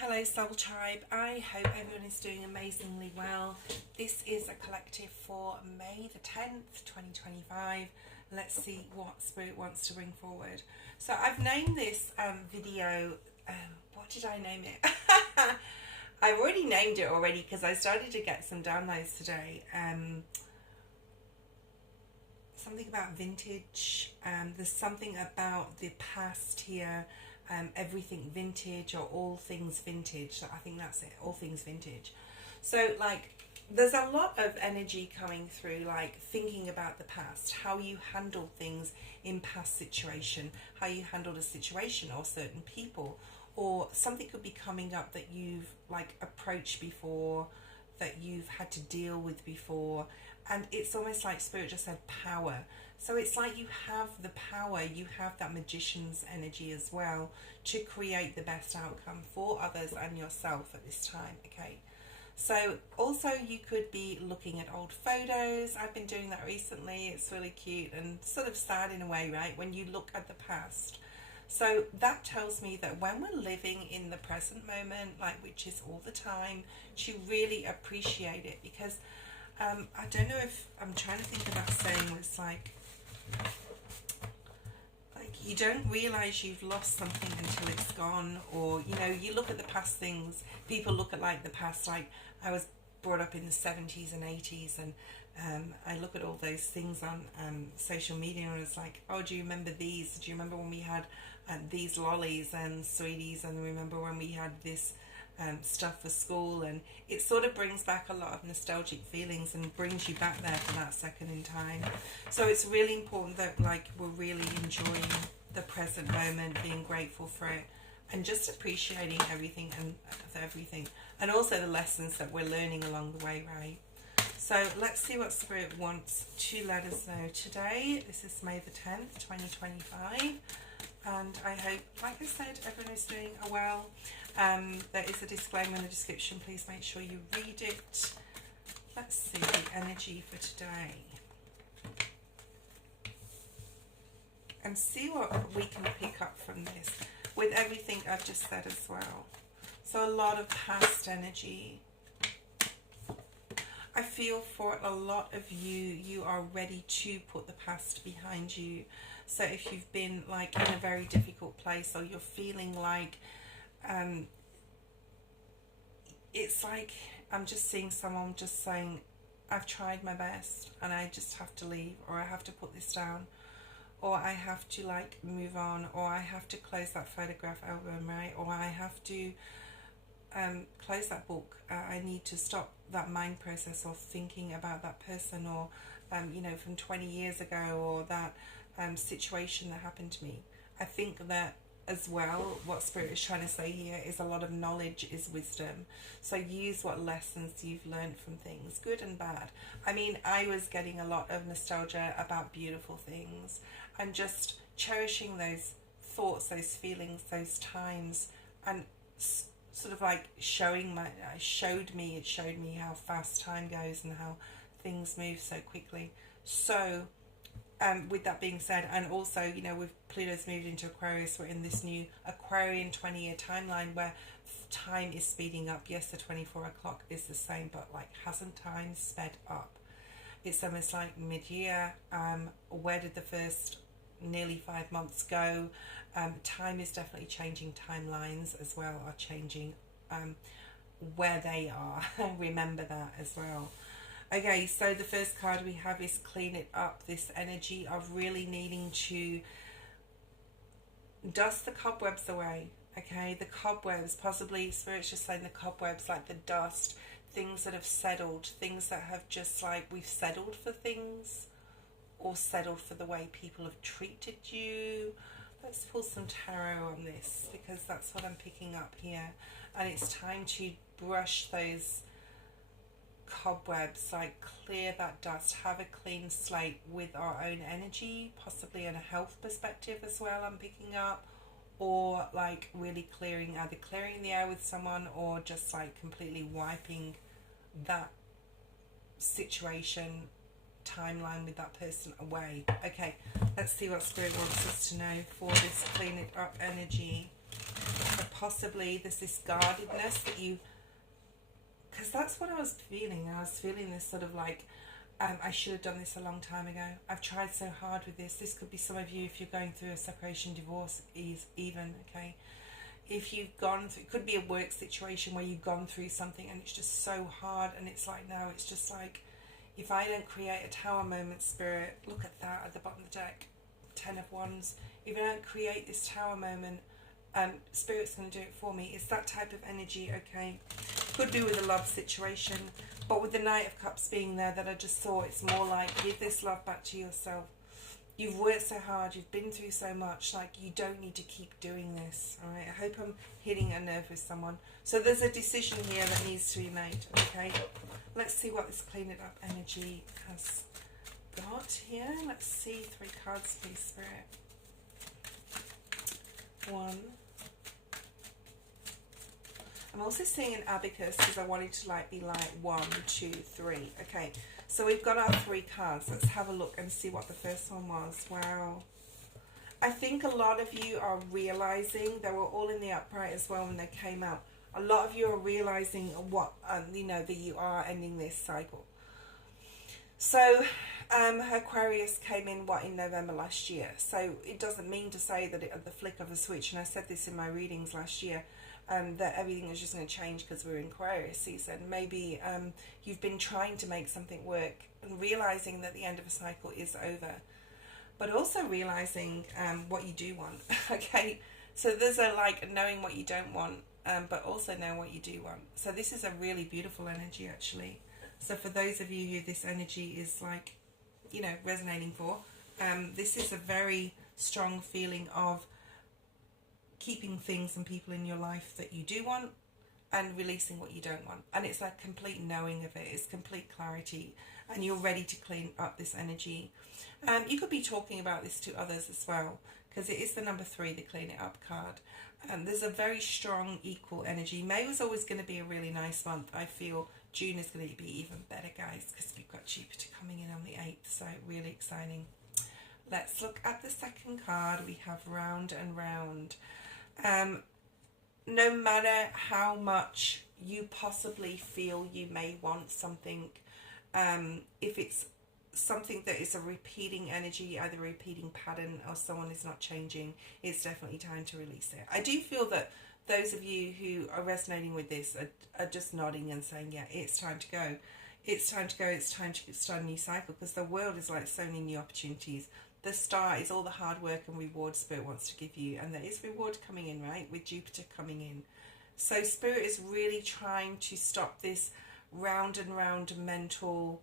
Hello Soul Tribe, I hope everyone is doing amazingly well. This is a collective for May the 10th, 2025. Let's see what Spirit wants to bring forward. So I've named this video, what did I name it? I've already named it already because I started to get some downloads today. Something about vintage, there's something about the past here. Everything vintage or all things vintage. So I think that's it, all things vintage. So like there's a lot of energy coming through, like thinking about the past, how you handled things in past situation, how you handled a situation or certain people, or something could be coming up that you've like approached before, that you've had to deal with before. And it's almost like Spirit just said power. So it's like you have the power, you have that magician's energy as well to create the best outcome for others and yourself at this time, okay? So also you could be looking at old photos. I've been doing that recently. It's really cute and sort of sad in a way, right? When you look at the past. So that tells me that when we're living in the present moment, like which is all the time, to really appreciate it, because I don't know if I'm trying to think about saying this, like you don't realize you've lost something until it's gone. Or you know, you look at the past things, people look at like the past, like I was brought up in the 70s and 80s, and I look at all those things on social media and it's like, oh, do you remember these? Do you remember when we had these lollies and sweeties, and remember when we had this stuff for school? And it sort of brings back a lot of nostalgic feelings and brings you back there for that second in time. So it's really important that like we're really enjoying the present moment, being grateful for it, and just appreciating everything and also the lessons that we're learning along the way, right? So let's see what Spirit wants to let us know today. This is May the 10th, 2025. And I hope, like I said, everyone is doing well. There is a disclaimer in the description. Please make sure you read it. Let's see the energy for today. And see what we can pick up from this with everything I've just said as well. So a lot of past energy. I feel for a lot of you, you are ready to put the past behind you. So if you've been like in a very difficult place, or you're feeling like it's like I'm just seeing someone just saying, I've tried my best and I just have to leave, or I have to put this down, or I have to like move on, or I have to close that photograph album, right? Or I have to close that book. I need to stop that mind process of thinking about that person, or you know, from 20 years ago, or that situation that happened to me. I think that as well, what Spirit is trying to say here is a lot of knowledge is wisdom. So use what lessons you've learned from things, good and bad. I mean, I was getting a lot of nostalgia about beautiful things and just cherishing those thoughts, those feelings, those times, and sort of like it showed me how fast time goes and how things move so quickly. So with that being said, and also, you know, with Pluto's moved into Aquarius, we're in this new Aquarian 20-year timeline where time is speeding up. Yes, the 24 o'clock is the same, but like, hasn't time sped up? It's almost like mid-year. Where did the first nearly 5 months go? Time is definitely changing. Timelines as well are changing where they are. Remember that as well. Okay, so the first card we have is clean it up. This energy of really needing to dust the cobwebs away. Okay, the cobwebs, possibly Spirit's just saying the cobwebs, like the dust, things that have settled, things that have just like, we've settled for things, or settled for the way people have treated you. Let's pull some tarot on this, because that's what I'm picking up here. And it's time to brush those cobwebs, like clear that dust, have a clean slate with our own energy, possibly in a health perspective as well, I'm picking up, or like really clearing, either clearing the air with someone, or just like completely wiping that situation, timeline with that person away. Okay, let's see what Spirit wants us to know for this clean it up energy. The possibly there's this guardedness that you, because that's what I was feeling. I was feeling this sort of like, I should have done this a long time ago. I've tried so hard with this. This could be some of you if you're going through a separation, divorce, even, okay? If you've gone through, it could be a work situation where you've gone through something and it's just so hard, and it's like, now it's just like, if I don't create a tower moment, Spirit, look at that at the bottom of the deck, 10 of Wands. If I don't create this tower moment, Spirit's going to do it for me. It's that type of energy, okay? Could be with a love situation, but with the Knight of Cups being there, that I just saw, it's more like, give this love back to yourself. You've worked so hard, you've been through so much, like, you don't need to keep doing this, all right? I hope I'm hitting a nerve with someone. So there's a decision here that needs to be made, okay? Let's see what this clean it up energy has got here. Let's see, 3 cards, please, Spirit. 1. I'm also seeing an abacus because I wanted to like be like 1, 2, 3. Okay, so we've got our 3 cards. Let's have a look and see what the first one was. Wow. I think a lot of you are realizing, they were all in the upright as well when they came out. A lot of you are realizing what, you know, that you are ending this cycle. So Aquarius came in, what, in November last year. So it doesn't mean to say that at the flick of a switch, and I said this in my readings last year, that everything is just going to change because we're in Aquarius season. Maybe you've been trying to make something work and realizing that the end of a cycle is over, but also realizing what you do want. Okay, so there's a like knowing what you don't want, but also know what you do want. So this is a really beautiful energy, actually. So for those of you who this energy is like, you know, resonating for, this is a very strong feeling of keeping things and people in your life that you do want and releasing what you don't want. And it's like complete knowing of it. It's complete clarity, and you're ready to clean up this energy. You could be talking about this to others as well, because it is the number 3, the clean it up card. There's a very strong equal energy. May was always going to be a really nice month. I feel June is going to be even better, guys, because we've got Jupiter coming in on the 8th, so really exciting. Let's look at the second card. We have round and round. No matter how much you possibly feel you may want something, if it's something that is a repeating energy, either a repeating pattern or someone is not changing, it's definitely time to release it. I do feel that those of you who are resonating with this are just nodding and saying, yeah, it's time to go. It's time to go. It's time to start a new cycle, because the world is like so many new opportunities. The star is all the hard work and reward Spirit wants to give you, and there is reward coming in, right, with Jupiter coming in. So Spirit is really trying to stop this round and round mental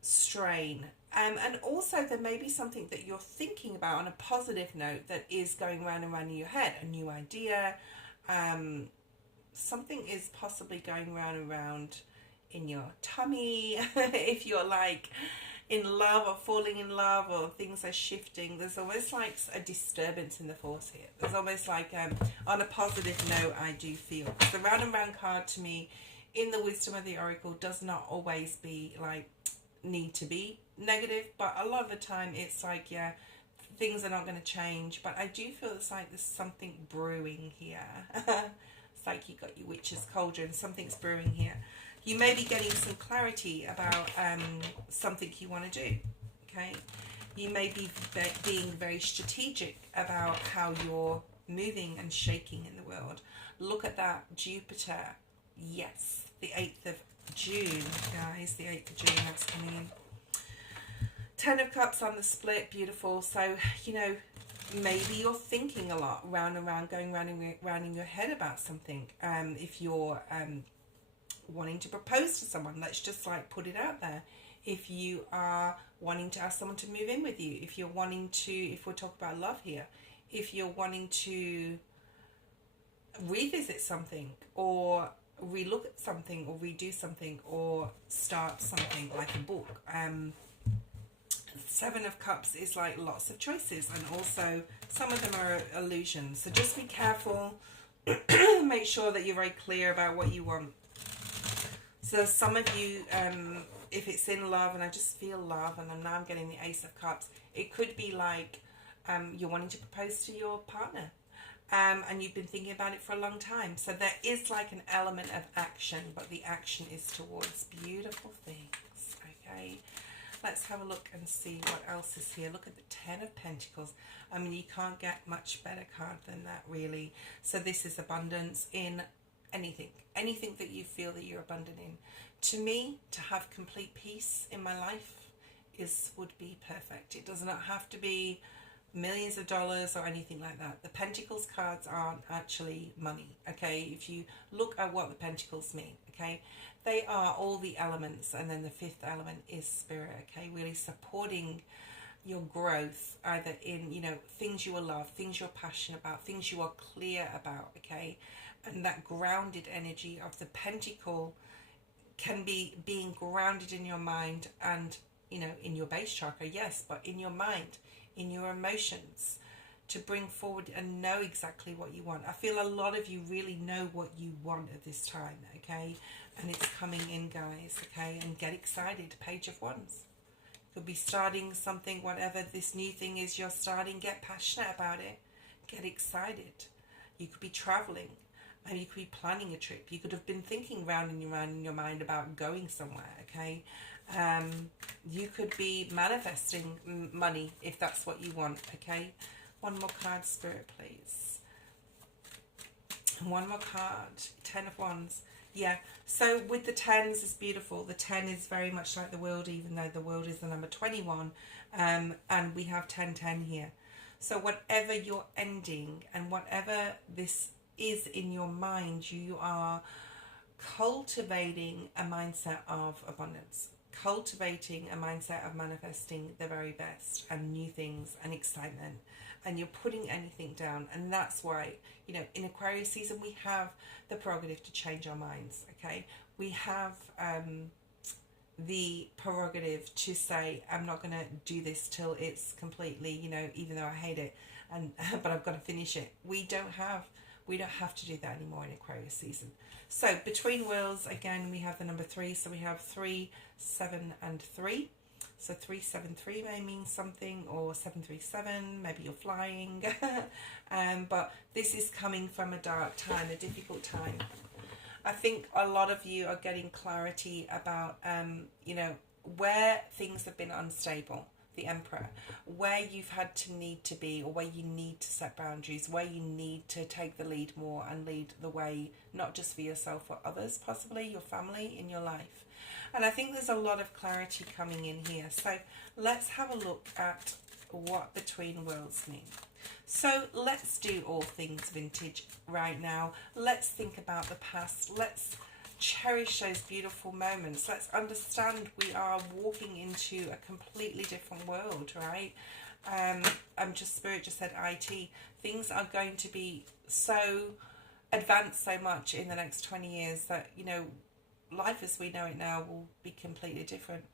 strain, and also there may be something that you're thinking about on a positive note that is going round and round in your head, a new idea, something is possibly going round and round in your tummy. If you're like in love or falling in love, or things are shifting, there's almost like a disturbance in the force here. There's almost like on a positive note, I do feel the round and round card to me in the wisdom of the oracle does not always be like need to be negative, but a lot of the time it's like, yeah, things are not going to change, but I do feel it's like there's something brewing here. It's like you got your witch's cauldron, something's brewing here. You may be getting some clarity about something you want to do, okay? You may be being very strategic about how you're moving and shaking in the world. Look at that Jupiter. Yes, the 8th of June, guys, the 8th of June, that's coming in. 10 of Cups on the split, beautiful. So, you know, maybe you're thinking a lot, round and round, going round in your head about something. If you're wanting to propose to someone, let's just like put it out there. If you are wanting to ask someone to move in with you, if you're wanting to, if we're talking about love here, if you're wanting to revisit something or relook at something or redo something or start something like a book. 7 of Cups is like lots of choices, and also some of them are illusions, so just be careful. Make sure that you're very clear about what you want. So some of you, if it's in love, and I just feel love, and now I'm getting the Ace of Cups, it could be like you're wanting to propose to your partner. and you've been thinking about it for a long time. So there is like an element of action, but the action is towards beautiful things. Okay, let's have a look and see what else is here. Look at the Ten of Pentacles. I mean, you can't get much better card than that, really. So this is abundance in anything that you feel that you're abundant in. To me, to have complete peace in my life would be perfect. It does not have to be millions of dollars or anything like that. The Pentacles cards aren't actually money, okay? If you look at what the Pentacles mean, okay, they are all the elements, and then the fifth element is spirit, okay, really supporting your growth, either in, you know, things you love, things you're passionate about, things you are clear about, okay? And that grounded energy of the Pentacle can be being grounded in your mind and, you know, in your base chakra, yes, but in your mind, in your emotions, to bring forward and know exactly what you want. I feel a lot of you really know what you want at this time, okay? And it's coming in, guys, okay? And get excited. Page of Wands. Could be starting something, whatever this new thing is you're starting. Get passionate about it. Get excited. You could be traveling. Maybe you could be planning a trip. You could have been thinking round and around in your mind about going somewhere, okay? You could be manifesting money if that's what you want, okay? One more card, Spirit, please. One more card. Ten of Wands. Yeah, so with the tens, it's beautiful. The 10 is very much like the world, even though the world is the number 21. And we have 1010 here. So whatever you're ending and whatever this is in your mind, you are cultivating a mindset of abundance, cultivating a mindset of manifesting the very best and new things and excitement, and you're putting anything down. And that's why, you know, in Aquarius season we have the prerogative to change our minds, okay? We have the prerogative to say, I'm not going to do this till it's completely, you know, even though I hate it, and but I've got to finish it. We don't have to do that anymore in Aquarius season. So between worlds, again, we have the number 3. So we have 3, 7, and 3. So 373 may mean something, or 737, maybe you're flying. But this is coming from a dark time, a difficult time. I think a lot of you are getting clarity about, you know, where things have been unstable. The Emperor, where you've had to need to be, or where you need to set boundaries, where you need to take the lead more and lead the way, not just for yourself, for others, possibly your family, in your life. And I think there's a lot of clarity coming in here. So let's have a look at what between worlds mean. So let's do all things vintage right now. Let's think about the past. Let's cherish those beautiful moments. Let's understand we are walking into a completely different world, right? Spirit just said IT. Things are going to be so advanced so much in the next 20 years that, you know, life as we know it now will be completely different.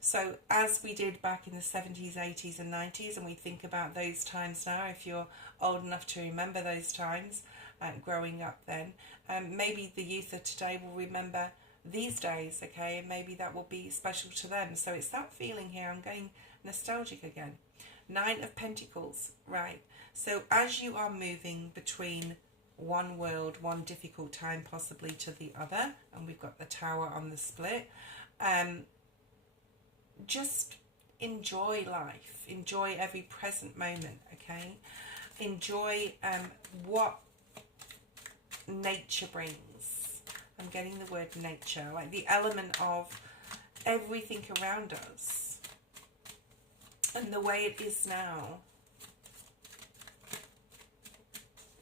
So as we did back in the 70s, 80s and 90s, and we think about those times now, if you're old enough to remember those times, growing up then, maybe the youth of today will remember these days, okay, and maybe that will be special to them. So it's that feeling here. I'm getting nostalgic again. 9 of Pentacles, right? So as you are moving between one world, one difficult time possibly, to the other, and we've got the Tower on the split, just enjoy life, enjoy every present moment, okay? Enjoy what nature brings. I'm getting the word nature, like the element of everything around us and the way it is now.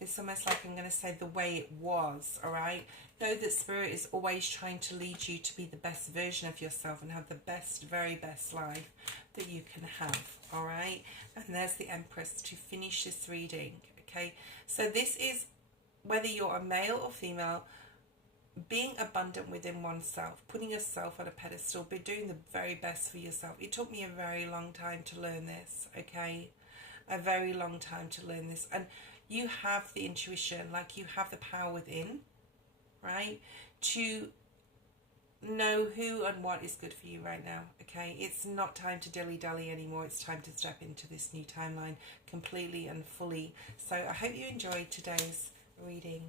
It's almost like I'm going to say the way it was, all right? Know that Spirit is always trying to lead you to be the best version of yourself and have the best, very best life that you can have, all right? And there's the Empress to finish this reading, okay? So this is, whether you're a male or female, being abundant within oneself, putting yourself on a pedestal, but doing the very best for yourself. It took me a very long time to learn this, okay? A very long time to learn this. And you have the intuition, like you have the power within, right, to know who and what is good for you right now, okay? It's not time to dilly-dally anymore. It's time to step into this new timeline completely and fully. So I hope you enjoyed today's reading.